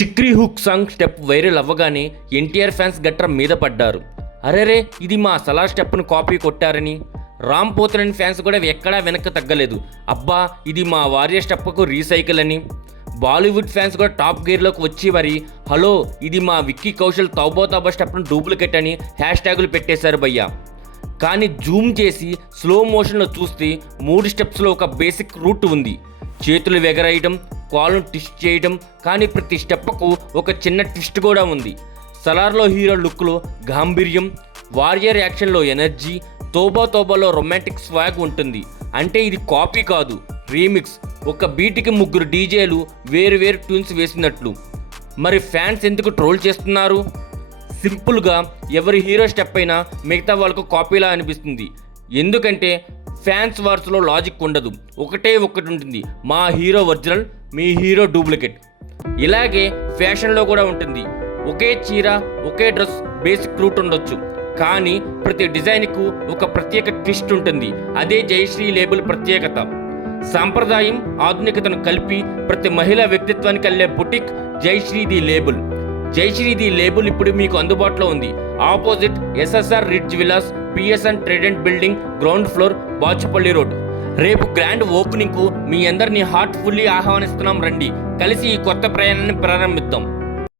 చిక్రీ hook song step viral అవ్వగానే NTR fans గట్ర మీద పడ్డారు. అరెరే ఇది మా సలార్ స్టెప్ను కాపీ కొట్టారని. రామ్ పోతినేని ఫ్యాన్స్ కూడా ఎక్కడా వెనక్కి తగ్గలేదు. అబ్బా ఇది మా వారియర్ స్టెప్కు రీసైకిల్ అని. బాలీవుడ్ ఫ్యాన్స్ కూడా టాప్ గేర్లోకి వచ్చి మరి హలో ఇది మా విక్కీ కౌశల్ తౌబా తౌబా స్టెప్ను డూప్లికేట్ అని హ్యాష్ ట్యాగులు పెట్టేశారు భయ్యా. కానీ జూమ్ చేసి స్లో మోషన్లో చూస్తే 3 స్టెప్స్లో ఒక బేసిక్ రూట్ ఉంది. చేతులు ఎగరేయడం, కాళ్ళను ట్విస్ట్ చేయడం, కానీ ప్రతి స్టెప్కు ఒక చిన్న ట్విస్ట్ కూడా ఉంది. సలార్లో హీరో లుక్లో గాంభీర్యం, వారియర్ యాక్షన్లో ఎనర్జీ, తోబా తోబాలో రొమాంటిక్ స్వాగ్ ఉంటుంది. అంటే ఇది కాపీ కాదు, రీమిక్స్. ఒక బీట్కి 3 డీజేలు వేరు ట్యూన్స్ వేసినట్లు. మరి ఫ్యాన్స్ ఎందుకు ట్రోల్ చేస్తున్నారు? సింపుల్గా ఎవరి హీరో స్టెప్ అయినా మిగతా వాళ్ళకు కాపీలా అనిపిస్తుంది. ఎందుకంటే ఫ్యాన్స్ వార్స్లో లాజిక్ ఉండదు. ఒకటి ఉంటుంది, మా హీరో ఒరిజినల్, మీ హీరో డూప్లికేట్. ఇలాగే ఫ్యాషన్లో కూడా ఉంటుంది. ఒకే చీర, ఒకే డ్రెస్, బేసిక్ రూట్ ఉండొచ్చు, కానీ ప్రతి డిజైన్కు ఒక ప్రత్యేక ట్విస్ట్ ఉంటుంది. అదే జయశ్రీ లేబుల్ ప్రత్యేకత. సాంప్రదాయం, ఆధునికతను కలిపి ప్రతి మహిళా వ్యక్తిత్వానికి వెళ్ళే బుటిక్ జయశ్రీది లేబుల్. జయశ్రీది లేబుల్ ఇప్పుడు మీకు అందుబాటులో ఉంది. Opposite SSR Ridge Villas, PSN Trident building, ground floor, Bachupally road. రేపు గ్రాండ్ ఓపెనింగ్కు మీ అందరినీ హార్ట్ఫుల్లీ ఆహ్వానిస్తున్నాం. రండి, కలిసి ఈ కొత్త ప్రయాణాన్ని ప్రారంభిద్దాం.